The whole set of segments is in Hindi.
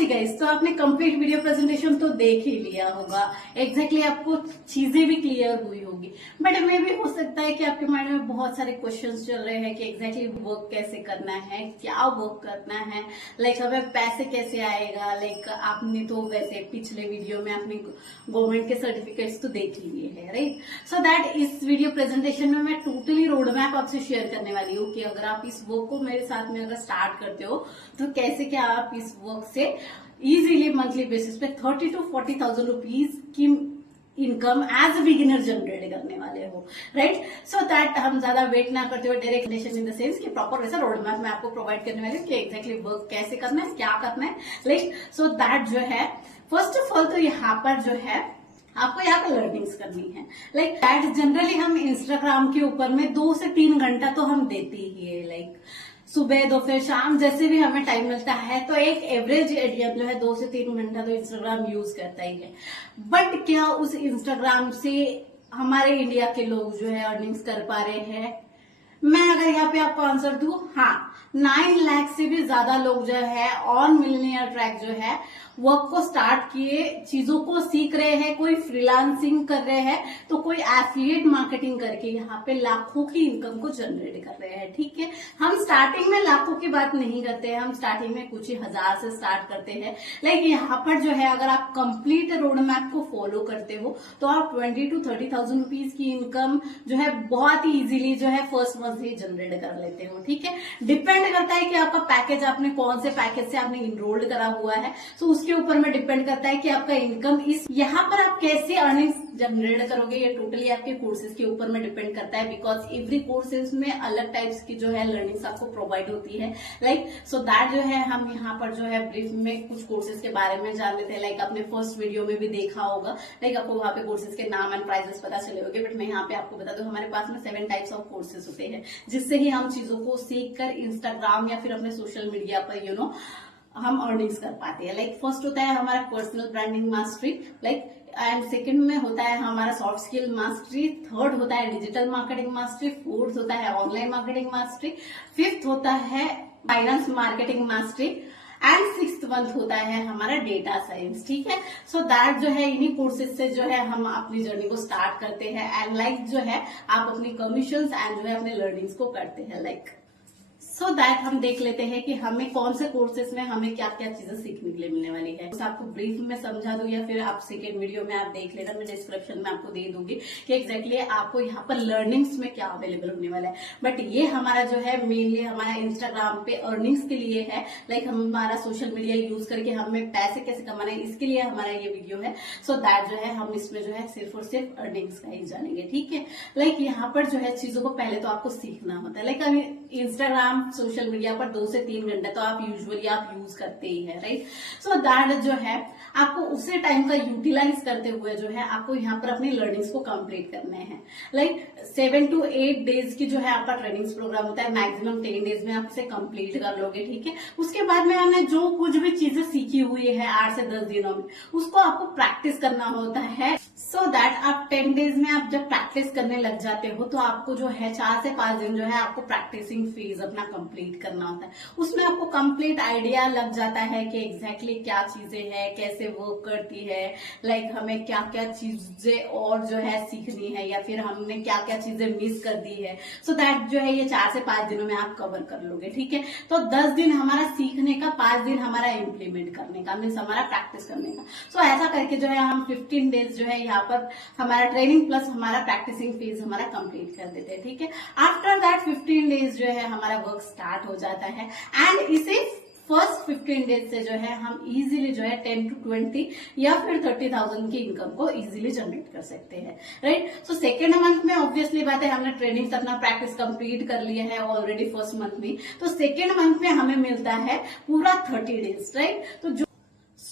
जी गाइस, तो आपने कंप्लीट वीडियो प्रेजेंटेशन तो देख ही लिया होगा। एग्जैक्टली आपको चीजें भी क्लियर हुई होगी। बट में भी हो सकता है कि आपके माइंड में बहुत सारे क्वेश्चंस चल रहे हैं कि एग्जैक्टली वर्क कैसे करना है, क्या वर्क करना है, लाइक हमें पैसे कैसे आएगा। लाइक आपने तो वैसे पिछले वीडियो में आपने गवर्नमेंट के सर्टिफिकेट्स तो देख लिए हैं, राइट। सो दैट इस वीडियो प्रेजेंटेशन में मैं टोटली रोड मैप आपसे शेयर करने वाली हूँ कि अगर आप इस वर्क को मेरे साथ में अगर स्टार्ट करते हो तो कैसे क्या आप इस वर्क से इजीली मंथली बेसिस पे 30 to 40,000 रुपीज की income as a beginner generate करने वाले हो, राइट। सो दैट हम ज्यादा वेट ना करते हुए direct nation in the sense कि प्रॉपर वैसा रोड मैप मैं आपको प्रोवाइड करने वाली हूँ कि एग्जैक्टली वर्क कैसे करना है, क्या करना है, लाइक। सो दैट जो है फर्स्ट ऑफ ऑल तो यहाँ पर जो है आपको यहाँ पे लर्निंग्स करनी है। लाइक दैट जनरली हम इंस्टाग्राम के ऊपर में 2 से 3 घंटा तो हम देते ही है। लाइक सुबह दोपहर शाम जैसे भी हमें टाइम मिलता है तो एक एवरेज एडियन जो है 2 से 3 घंटा तो इंस्टाग्राम यूज करता ही है। बट क्या उस इंस्टाग्राम से हमारे इंडिया के लोग जो है अर्निंग्स कर पा रहे हैं? मैं अगर यहाँ पे आपको आंसर दूं, हाँ, 9 लाख से भी ज्यादा लोग जो है ऑन मिलियनियर ट्रैक जो है वर्क को स्टार्ट किए, चीजों को सीख रहे हैं, कोई फ्रीलांसिंग कर रहे हैं तो कोई एफिलिएट मार्केटिंग करके यहाँ पे लाखों की इनकम को जनरेट कर रहे हैं। ठीक है, हम स्टार्टिंग में लाखों की बात नहीं करते हैं, हम स्टार्टिंग में कुछ ही हजार से स्टार्ट करते हैं। लाइक यहाँ पर जो है अगर आप कंप्लीट रोड मैप को फॉलो करते हो तो आप 20 to 30,000 रुपीज की इनकम जो है बहुत ही इजीली जो है फर्स्ट मंथ ही जनरेट कर लेते हो। ठीक है, डिपेंड करता है कि आपका पैकेज, आपने कौन से पैकेज से आपने इनरोल्ड करा हुआ है, सो उसके ऊपर में डिपेंड करता है कि आपका इनकम इस यहाँ पर आप कैसे अर्निंग्स जनरेट करोगे। ये टोटली आपके कोर्सेज के ऊपर में डिपेंड करता है, बिकॉज एवरी कोर्सेज में अलग टाइप्स की जो है लर्निंग्स आपको प्रोवाइड होती है। लाइक सो दैट जो है हम यहाँ पर जो है ब्रीफ में कुछ कोर्सेज के बारे में जान लेते हैं। लाइक आपने फर्स्ट वीडियो में भी देखा होगा, लाइक आपको वहां पे कोर्सेज के नाम एंड प्राइजेस पता चले होंगे। बट मैं यहाँ पे आपको बता दूं हमारे पास में 7 टाइप्स ऑफ कोर्सेज होते हैं जिससे ही हम चीजों को सीख कर इंस्टाग्राम या फिर अपने सोशल मीडिया पर हम अर्निंग्स कर पाते हैं। लाइक फर्स्ट होता है हमारा personal branding mastery, like and second में होता है हमारा सॉफ्ट स्किल मास्टरी, थर्ड होता है डिजिटल मार्केटिंग मास्टरी, फोर्थ होता है ऑनलाइन मार्केटिंग मास्टरी, फिफ्थ होता है finance marketing mastery and 6th month होता है हमारा डेटा साइंस। ठीक है, सो दैट जो है इन्हीं कोर्सेज से जो है हम अपनी जर्नी को स्टार्ट करते हैं एंड लाइक जो है आप अपनी कमीशन एंड जो है अपने लर्निंग्स को करते हैं। लाइक सो दैट हम देख लेते हैं कि हमें कौन से कोर्सेज में हमें क्या क्या चीजें सीखने के लिए मिलने वाली है। तो आपको ब्रीफ में समझा दूं या फिर आप सेकेंड वीडियो में आप देख लेना, मैं डिस्क्रिप्शन में आपको दे दूंगी कि एग्जैक्टली आपको यहाँ पर लर्निंग्स में क्या अवेलेबल होने वाला है। बट ये हमारा जो है मेनली हमारा इंस्टाग्राम पे अर्निंग्स के लिए है। लाइक हमारा सोशल मीडिया यूज करके हमें पैसे कैसे कमाना है, इसके लिए हमारा ये वीडियो है। सो दैट जो है हम इसमें जो है सिर्फ और सिर्फ अर्निंग्स का ही जानेंगे। ठीक है, लाइक यहाँ पर जो है चीजों को पहले तो आपको सीखना होता है। लाइक इंस्टाग्राम सोशल मीडिया पर 2 से 3 घंटा तो आप यूजुअली आप यूज करते ही है, राइट। सो दैट जो है आपको उसी टाइम का यूटिलाइज करते हुए जो है आपको यहाँ पर अपनी लर्निंग्स को कंप्लीट करने हैं। लाइक 7 to 8 डेज की जो है आपका ट्रेनिंग्स प्रोग्राम होता है, मैक्सिमम 10 डेज में आप इसे कंप्लीट कर लोगे। ठीक है, उसके बाद में हमने जो कुछ भी चीजें सीखी हुई है 8 से 10 दिनों में उसको आपको प्रैक्टिस करना होता है। सो दैट आप 10 डेज में आप जब प्रैक्टिस करने लग जाते हो तो आपको जो है 4 से 5 दिन जो है आपको प्रैक्टिसिंग फेज अपना कंप्लीट करना होता है। उसमें आपको कंप्लीट आइडिया लग जाता है कि एग्जैक्टली क्या चीजें हैं, कैसे वर्क करती है, लाइक हमें क्या क्या चीजें और जो है सीखनी है या फिर हमने क्या क्या चीजें मिस कर दी है। सो दैट जो है ये 4 से 5 दिनों में आप कवर कर लोगे। ठीक है, तो 10 दिन हमारा सीखने का, 5 दिन हमारा इम्प्लीमेंट करने का, मीन्स हमारा प्रैक्टिस करने का। सो ऐसा करके जो है हम 15 डेज जो है यहाँ पर हमारा ट्रेनिंग प्लस हमारा प्रैक्टिसिंग फेज हमारा कंप्लीट कर देते हैं। ठीक है, आफ्टर दैट 15 डेज जो है हमारा वर्क स्टार्ट हो जाता है एंड इसे फर्स्ट 15 डेज से जो है हम इजीली जो है 10 to 20 या फिर 30,000 की इनकम को इजीली जनरेट कर सकते हैं, राइट। सो सेकेंड मंथ में ऑब्वियसली बात है हमने ट्रेनिंग अपना प्रैक्टिस कंप्लीट कर लिया है ऑलरेडी फर्स्ट मंथ में, तो सेकेंड मंथ में हमें मिलता है पूरा 30 डेज, राइट। तो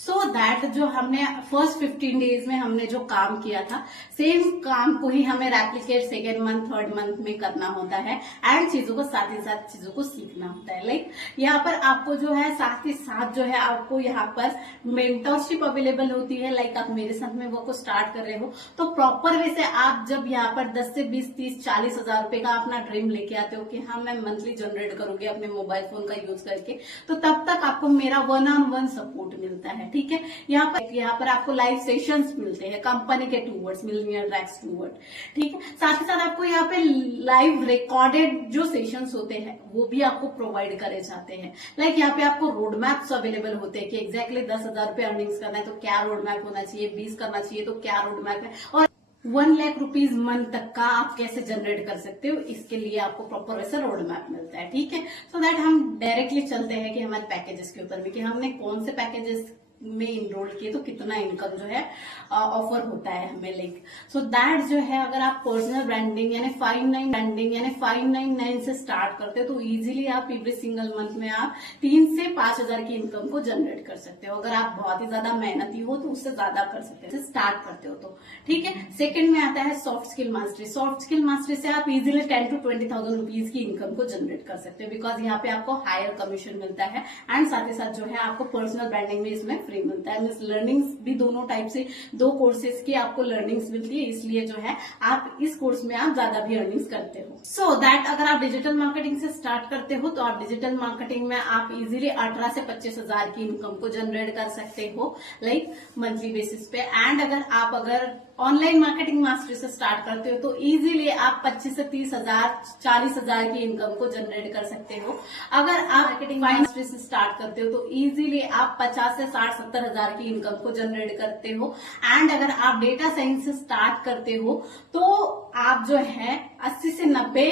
सो दैट जो हमने फर्स्ट 15 डेज में हमने जो काम किया था, सेम काम को ही हमें replicate second month third month में करना होता है एंड चीजों को साथ ही साथ चीजों को सीखना होता है। लाइक यहाँ पर आपको जो है साथ ही साथ जो है आपको यहाँ पर मेंटरशिप अवेलेबल होती है। लाइक आप मेरे साथ में वर्क को स्टार्ट कर रहे हो तो प्रॉपर वे से आप जब यहाँ पर 10 से 20 30 40 हजार रुपए का अपना ड्रीम लेके आते हो कि हाँ मैं मंथली जनरेट करूंगी अपने मोबाइल फोन का यूज करके, तो तब तक आपको मेरा 1-on-1 सपोर्ट मिलता है। ठीक है, यहाँ पर आपको लाइव सेशंस मिलते हैं कंपनी के टूवर्ड्स, मिलियनियर ट्रैक्स टूवर्ड। ठीक है, साथ ही साथ आपको यहाँ पे लाइव रिकॉर्डेड जो सेशंस होते हैं वो भी आपको प्रोवाइड करे जाते हैं। लाइक यहाँ पे आपको रोड मैप्स अवेलेबल होते हैं कि एग्जैक्टली 10,000 रुपए अर्निंग्स करना है तो क्या रोड मैप होना चाहिए, 20 करना चाहिए तो क्या रोड मैप है, और 1 लाख रुपीज मंथ तक का आप कैसे जनरेट कर सकते हो, इसके लिए आपको प्रॉपर वैसे रोड मैप मिलता है। ठीक है, सो दैट हम डायरेक्टली चलते हैं कि हमारे पैकेजेस के ऊपर भी कि हमने कौन से पैकेजेस में इनरोल किए तो कितना इनकम जो है ऑफर होता है हमें। लाइक सो दैट जो है अगर आप पर्सनल ब्रांडिंग यानी 599 से स्टार्ट करते हो तो इजीली आप एवरी सिंगल मंथ में आप 3 से 5 हजार की इनकम को जनरेट कर सकते हो। अगर आप बहुत ही ज्यादा मेहनती हो तो उससे ज्यादा कर सकते हो स्टार्ट करते हो तो। ठीक है, सेकंड में आता है soft skill mastery. Soft skill mastery से आप इजीली 10 to 20,000 रुपीज की इनकम को जनरेट कर सकते हो, बिकॉज यहाँ पे आपको हायर कमीशन मिलता है एंड साथ ही साथ जो है आपको पर्सनल ब्रांडिंग में इसमें फ्री मिलता है। मीन्स लर्निंग्स भी दोनों टाइप से 2 कोर्सेज की आपको लर्निंग्स मिलती है, इसलिए जो है आप इस कोर्स में आप ज्यादा भी अर्निंग्स करते हो। सो दैट अगर आप डिजिटल मार्केटिंग से स्टार्ट करते हो तो आप डिजिटल मार्केटिंग में आप इजीली 18 से 25 हजार की इनकम को जनरेट कर सकते हो लाइक मंथली बेसिस पे। एंड अगर ऑनलाइन मार्केटिंग मास्टरी से स्टार्ट करते हो तो इजीली आप 25 से 30 हजार 40 हजार की इनकम को जनरेट कर सकते हो। अगर आप मार्केटिंग मास्टरी से स्टार्ट करते हो तो इजीली आप 50 से 60-70 हजार की इनकम को जनरेट करते हो। एंड अगर आप डेटा साइंस से स्टार्ट करते हो तो आप जो है 80 से 90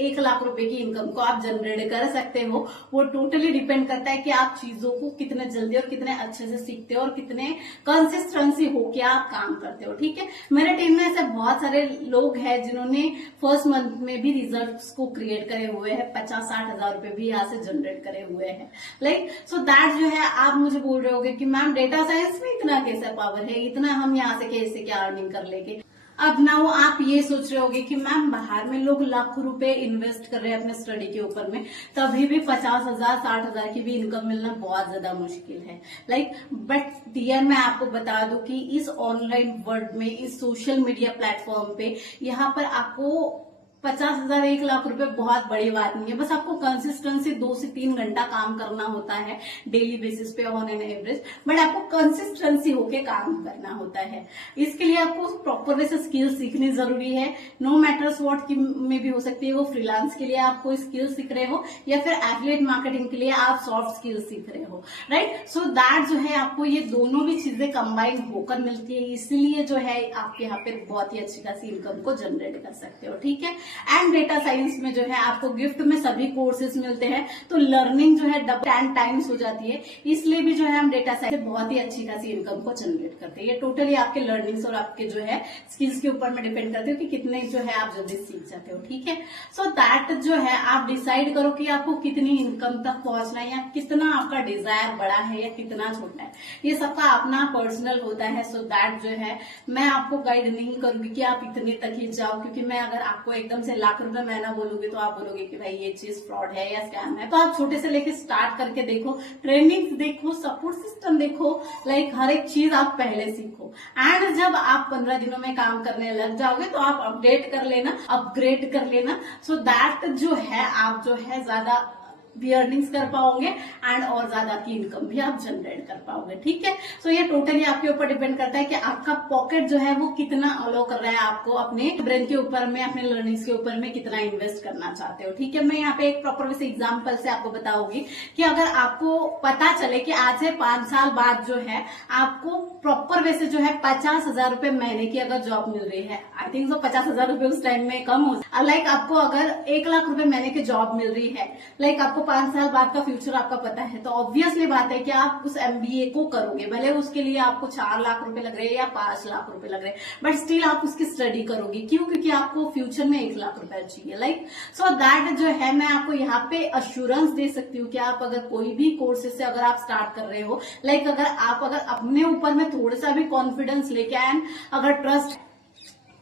1 लाख रुपए की इनकम को आप जनरेट कर सकते हो। वो टोटली डिपेंड करता है कि आप चीजों को कितने जल्दी और कितने अच्छे से सीखते हो और कितने कंसिस्टेंसी होके आप काम करते हो। ठीक है, मेरे टीम में ऐसे बहुत सारे लोग हैं जिन्होंने फर्स्ट मंथ में भी रिजल्ट्स को क्रिएट करे हुए हैं, 50-60 हजार रुपए भी यहाँ से जनरेट करे हुए हैं। लाइक सो दैट जो है आप मुझे बोल रहे होगे कि मैम डेटा साइंस में इतना कैसे पावर है, इतना हम यहाँ से कैसे क्या अर्निंग कर लेंगे। अब ना वो आप ये सोच रहे होगे कि मैम बाहर में लोग लाखों रुपए इन्वेस्ट कर रहे हैं अपने स्टडी के ऊपर में, तभी भी 50,000 60,000 की भी इनकम मिलना बहुत ज्यादा मुश्किल है। लाइक बट डियर मैं आपको बता दूं कि इस ऑनलाइन वर्ल्ड में, इस सोशल मीडिया प्लेटफॉर्म पे यहाँ पर आपको 50,000 1 लाख रुपए बहुत बड़ी बात नहीं है। बस आपको कंसिस्टेंसी 2 से 3 घंटा काम करना होता है डेली बेसिस पे ऑन एन एवरेज, बट आपको कंसिस्टेंसी होके काम करना होता है। इसके लिए आपको प्रॉपर वे से स्किल सीखनी जरूरी है। नो मैटर्स व्हाट की में भी हो सकती है, वो फ्रीलांस के लिए आपको स्किल सीख रहे हो या फिर एफिलिएट मार्केटिंग के लिए आप सॉफ्ट स्किल सीख रहे हो, राइट। सो दैट जो है आपको ये दोनों भी चीजें कंबाइन होकर मिलती है, इसीलिए जो है आप यहाँ पे बहुत ही अच्छी खासी इनकम को जनरेट कर सकते हो। ठीक है, एंड डेटा साइंस में जो है आपको गिफ्ट में सभी कोर्सेज मिलते हैं, तो लर्निंग जो है 10 टाइम्स हो जाती है। इसलिए भी जो है हम डेटा साइंस से बहुत ही अच्छी खासी इनकम को जनरेट करते हैं। ये टोटली आपके लर्निंग्स और आपके जो है स्किल्स के ऊपर में डिपेंड करते हो कि कितने जो है आप जल्दी सीख जाते हो। ठीक है, सो दैट जो है आप डिसाइड करो कि आपको कितनी इनकम तक पहुंचना है या कितना आपका डिजायर बड़ा है या कितना छोटा है, ये सबका अपना पर्सनल होता है। सो दैट जो है मैं आपको गाइड नहीं करूंगी कि आप इतने तक ही जाओ, क्योंकि मैं अगर आपको एकदम से लाख रुपए महीना बोलूंगी तो आप बोलोगे कि भाई ये चीज फ्रॉड है या स्कैम है। तो आप छोटे से लेके स्टार्ट करके देखो, ट्रेनिंग देखो, सपोर्ट सिस्टम देखो, लाइक हर एक चीज आप पहले सीखो। एंड जब आप 15 दिनों में काम करने लग जाओगे तो आप अपडेट कर लेना, अपग्रेड कर लेना, सो दैट जो है आप जो है ज्यादा भी अर्निंग्स कर पाओगे एंड और ज्यादा की इनकम भी आप जनरेट कर पाओगे। ठीक है, सो ये टोटली आपके ऊपर डिपेंड करता है कि आपका पॉकेट जो है वो कितना अलो कर रहा है आपको अपने ब्रेन के ऊपर में, अपने लर्निंग्स के ऊपर में कितना इन्वेस्ट करना चाहते हो। ठीक है, मैं यहाँ पे एक प्रॉपर से एग्जाम्पल से आपको बताऊंगी कि अगर आपको पता चले कि आज से 5 साल बाद जो है आपको प्रॉपर वे से जो है 50,000 रुपए महीने की अगर जॉब मिल रही है, आई थिंक सो 50,000 रुपए उस टाइम में कम हो, लाइक आपको अगर 1 लाख रुपए महीने की जॉब मिल रही है, लाइक आपको 5 साल बाद का फ्यूचर आपका पता है, तो ऑब्वियसली बात है कि आप उस एमबीए को करोगे, भले उसके लिए आपको 4 लाख रुपए लग रहे हैं या 5 लाख रुपए लग रहे हैं, बट स्टिल आप उसकी स्टडी करोगे। क्यों? क्योंकि आपको फ्यूचर में 1 लाख रुपए चाहिए। लाइक सो दैट जो है मैं आपको यहाँ पे अश्योरेंस दे सकती हूँ कि आप अगर कोई भी कोर्सेज से अगर आप स्टार्ट कर रहे हो, लाइक अगर अपने ऊपर में थोड़ा सा भी कॉन्फिडेंस लेके एंड अगर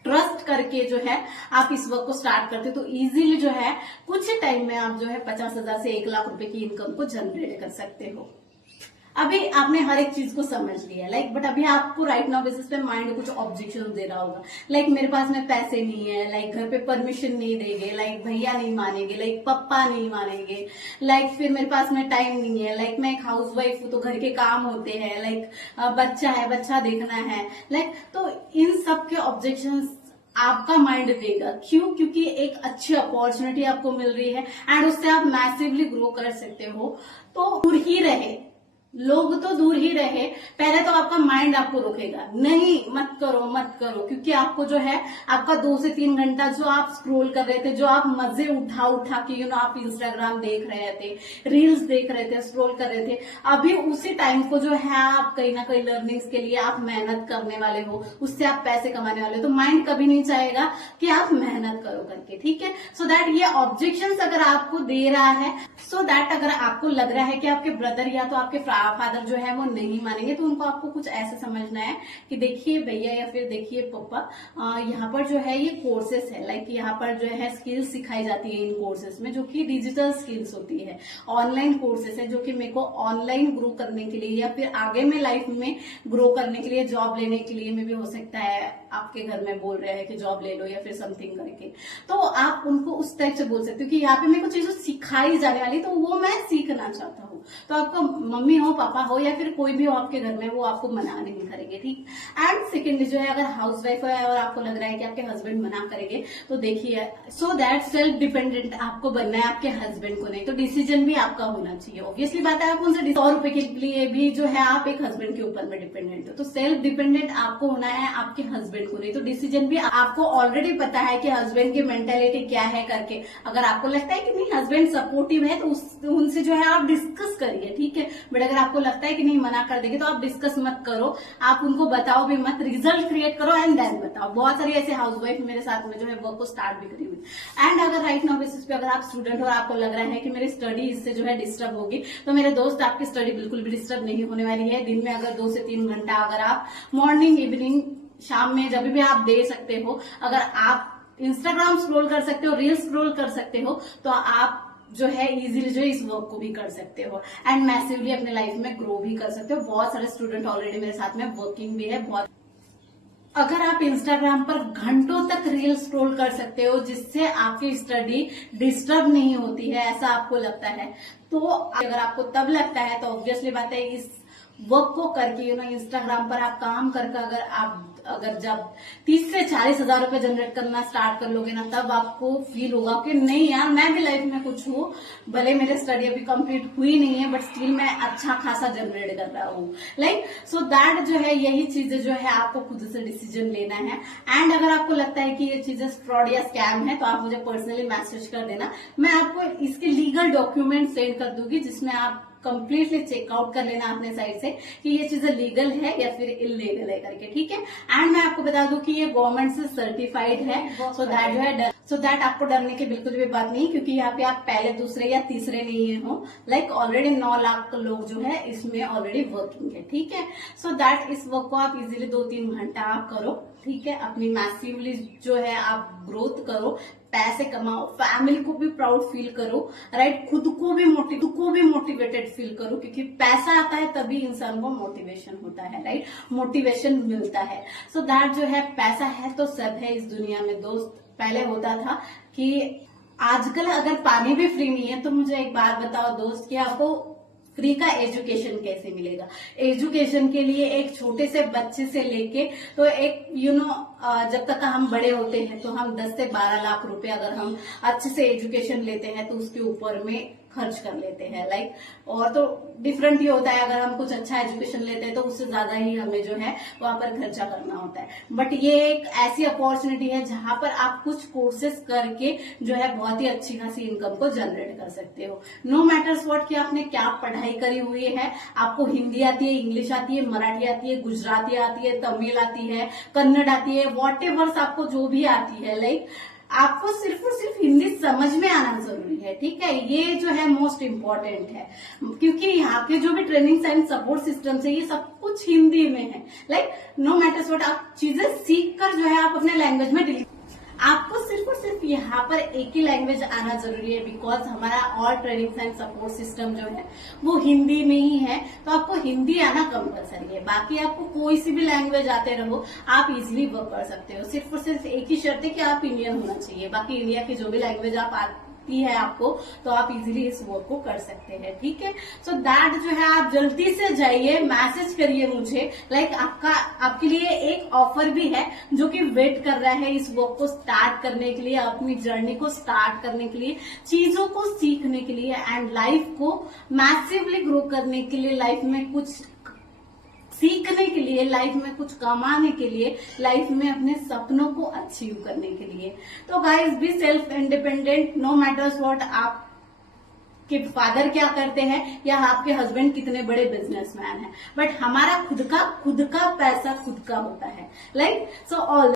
ट्रस्ट करके जो है आप इस वर्क को स्टार्ट करते हो, तो इजीली जो है कुछ ही टाइम में आप जो है 50,000 से 1 लाख रुपए की इनकम को जनरेट कर सकते हो। अभी आपने हर एक चीज को समझ लिया, लाइक बट अभी आपको राइट नाउ बेसिस पे माइंड कुछ ऑब्जेक्शन दे रहा होगा, लाइक मेरे पास में पैसे नहीं है, लाइक घर पे परमिशन नहीं देंगे, लाइक भैया नहीं मानेंगे, लाइक पापा नहीं मानेंगे, लाइक फिर मेरे पास में टाइम नहीं है, लाइक मैं एक हाउस वाइफ हूँ तो घर के काम होते हैं, लाइक बच्चा है, बच्चा देखना है, लाइक तो इन सब के ऑब्जेक्शन आपका माइंड देगा। क्यों? क्योंकि एक अच्छी अपॉर्चुनिटी आपको मिल रही है एंड उससे आप मैसिवली ग्रो कर सकते हो। तो दूर ही रहे, लोग तो दूर ही रहे, पहले तो आपका माइंड आपको रोकेगा, नहीं मत करो मत करो, क्योंकि आपको जो है आपका 2 से 3 घंटा जो आप स्क्रॉल कर रहे थे, जो आप मजे उठा उठा के आप इंस्टाग्राम देख रहे थे, रील्स देख रहे थे, स्क्रॉल कर रहे थे, अभी उसी टाइम को जो है आप कहीं ना कहीं लर्निंग्स के लिए आप मेहनत करने वाले हो, उससे आप पैसे कमाने वाले हो, तो माइंड कभी नहीं चाहेगा कि आप मेहनत करो करके। ठीक है, सो दैट ये ऑब्जेक्शन अगर आपको दे रहा है, सो दैट अगर आपको लग रहा है कि आपके ब्रदर या तो आपके फादर जो है वो नहीं मानेंगे, तो उनको आपको कुछ ऐसे समझना है कि देखिए भैया या फिर देखिए पापा, यहाँ पर जो है ये कोर्सेस है, लाइक यहाँ पर जो है स्किल्स सिखाई जाती है इन कोर्सेस में, जो कि डिजिटल स्किल्स होती है, ऑनलाइन कोर्सेस है, जो कि मेरे को ऑनलाइन ग्रो करने के लिए या फिर आगे में लाइफ में ग्रो करने के लिए, जॉब लेने के लिए में भी हो सकता है आपके घर में बोल रहे हैं कि जॉब ले लो या फिर समथिंग करके, तो आप उनको उस टाइप से बोल सकते हो कि यहाँ पे मेरे को चीजें सिखाई जाने वाली, तो वो मैं सीखना चाहता हूँ। तो आपका मम्मी हो, पापा हो या फिर कोई भी हो आपके घर में, वो आपको मना नहीं करेंगे। ठीक। एंड सेकेंडली जो है अगर हाउस वाइफ है और आपको लग रहा है कि आपके हस्बैंड मना करेंगे, तो देखिए सो दैट सेल्फ डिपेंडेंट आपको बनना है, आपके हस्बैंड को नहीं, तो डिसीजन भी आपका होना चाहिए। ऑब्वियसली बात है, आप उनसे 100 रुपए के लिए भी जो है आप एक हस्बैंड के ऊपर में डिपेंडेंट हो, तो सेल्फ डिपेंडेंट आपको होना है, आपके हस्बैंड को नहीं। तो डिसीजन भी आपको ऑलरेडी पता है कि हस्बैंड की मेंटेलिटी क्या है करके, अगर आपको लगता है कि नहीं हस्बैंड सपोर्टिव है, तो उनसे जो है आप डिस्कस करिए। ठीक है, बट अगर आपको लगता है कि नहीं मना कर देंगे, तो आप डिस्कस मत करो, आप उनको बताओ भी मत, रिजल्ट क्रिएट करो एंड देन बताओ। बहुत सारी ऐसे हाउस वाइफ मेरे साथ में जो है वर्क को स्टार्ट भी करी हुई। एंड अगर राइट नाउ बेसिस पे अगर आप स्टूडेंट और आपको लग रहा है कि मेरी स्टडी इससे जो है डिस्टर्ब होगी, तो मेरे दोस्त आपकी स्टडी बिल्कुल भी डिस्टर्ब नहीं होने वाली है। दिन में अगर 2 से 3 घंटा अगर आप मॉर्निंग, इवनिंग, शाम में जब भी आप दे सकते हो, अगर आप इंस्टाग्राम स्क्रॉल कर सकते हो, रील्स स्क्रॉल कर सकते हो, तो आप जो है इजीली जो है इस वर्क को भी कर सकते हो एंड मैसिवली अपने लाइफ में ग्रो भी कर सकते हो। बहुत सारे स्टूडेंट ऑलरेडी मेरे साथ में वर्किंग भी है। बहुत अगर आप इंस्टाग्राम पर घंटों तक रील स्क्रॉल कर सकते हो जिससे आपकी स्टडी डिस्टर्ब नहीं होती है, ऐसा आपको लगता है, तो अगर आपको तब लगता है, तो ऑब्वियसली बात है इस वर्क को करके इंस्टाग्राम पर आप काम करके अगर जब 30 से 40 हजार रुपए जनरेट करना स्टार्ट कर लोगे ना, तब आपको फील होगा कि नहीं यार मैं भी लाइफ में कुछ हूँ, भले मेरी स्टडी अभी कंप्लीट हुई नहीं है बट स्टिल मैं अच्छा खासा जनरेट कर रहा हूँ। लाइक सो दैट जो है यही चीजें जो है आपको खुद से डिसीजन लेना है। एंड अगर आपको लगता है कि ये चीजें फ्रॉड या स्कैम है, तो आप मुझे पर्सनली मैसेज कर देना, मैं आपको इसके लीगल डॉक्यूमेंट सेंड कर दूंगी, जिसमें आप कंप्लीटली चेकआउट कर लेना अपने साइड से कि ये चीजें लीगल है या फिर इलीगल है करके। ठीक है, एंड मैं आपको बता दूं कि ये गवर्नमेंट से सर्टिफाइड है, सो दैट आपको डरने की बिल्कुल भी बात नहीं, क्योंकि यहाँ पे आप पहले, दूसरे या तीसरे नहीं हो। लाइक ऑलरेडी 9 लाख लोग जो है इसमें ऑलरेडी वर्किंग है। ठीक है, सो दैट इस वर्क को आप इजीली 2-3 घंटा आप करो। ठीक है, अपनी मैसिवली जो है आप ग्रोथ करो, पैसे कमाओ, फैमिली को भी प्राउड फील करो, राइट, खुद को भी मोटिवेटेड फील करो, क्योंकि पैसा आता है तभी इंसान को मोटिवेशन होता है, राइट, मोटिवेशन मिलता है। सो दैट जो है पैसा है तो सब है इस दुनिया में दोस्त। पहले होता था कि आजकल अगर पानी भी फ्री नहीं है, तो मुझे एक बात बताओ दोस्त कि आपको फ्री का एजुकेशन कैसे मिलेगा। एजुकेशन के लिए एक छोटे से बच्चे से लेके तो एक जब तक हम बड़े होते हैं, तो हम 10 से 12 लाख रुपए अगर हम अच्छे से एजुकेशन लेते हैं तो उसके ऊपर में खर्च कर लेते हैं लाइक। और तो डिफरेंट ही होता है, अगर हम कुछ अच्छा एजुकेशन लेते हैं तो उससे ज्यादा ही हमें जो है वहां पर खर्चा करना होता है। बट ये एक ऐसी अपॉर्चुनिटी है जहां पर आप कुछ कोर्सेज करके जो है बहुत ही अच्छी खासी इनकम को जनरेट कर सकते हो। नो मैटर्स व्हाट कि आपने क्या पढ़ाई करी हुई है, आपको हिंदी आती है, इंग्लिश आती है, मराठी आती है, गुजराती आती है, तमिल आती है, कन्नड़ आती है, वॉट एवर्स आपको जो भी आती है लाइक, आपको सिर्फ और सिर्फ हिंदी समझ में आना जरूरी है, ठीक है। ये जो है मोस्ट इम्पोर्टेंट है, क्योंकि यहाँ के जो भी ट्रेनिंग एंड सपोर्ट सिस्टम है ये सब कुछ हिंदी में है लाइक। नो मैटर्स व्हाट आप चीजें सीख कर जो है आप अपने लैंग्वेज में डिलीट, आपको सिर्फ और सिर्फ यहाँ पर एक ही लैंग्वेज आना जरूरी है, बिकॉज हमारा और ट्रेनिंग एंड सपोर्ट सिस्टम जो है वो हिंदी में ही है। तो आपको हिंदी आना कंपलसरी है, बाकी आपको कोई सी भी लैंग्वेज आते रहो आप इजिली वर्क कर सकते हो। सिर्फ और सिर्फ एक ही शर्त है कि आप इंडियन होना चाहिए, बाकी इंडिया की जो भी लैंग्वेज आप आती है आपको तो आप इजीली इस वर्क को कर सकते हैं, ठीक है। सो दैट जो है आप जल्दी से जाइए, मैसेज करिए मुझे लाइक आपके लिए एक ऑफर भी है जो कि वेट कर रहा है इस वर्क को स्टार्ट करने के लिए, अपनी जर्नी को स्टार्ट करने के लिए, चीजों को सीखने के लिए एंड लाइफ को मैसिवली ग्रो करने के लिए, लाइफ में कुछ सीखने के लिए, लाइफ में कुछ कमाने के लिए, लाइफ में अपने सपनों को अचीव करने के लिए। तो guys be self independent, no matters what आप कि फादर क्या करते हैं या आपके हस्बैंड कितने बड़े बिजनेसमैन हैं, बट हमारा खुद का पैसा खुद का होता है लाइक। So all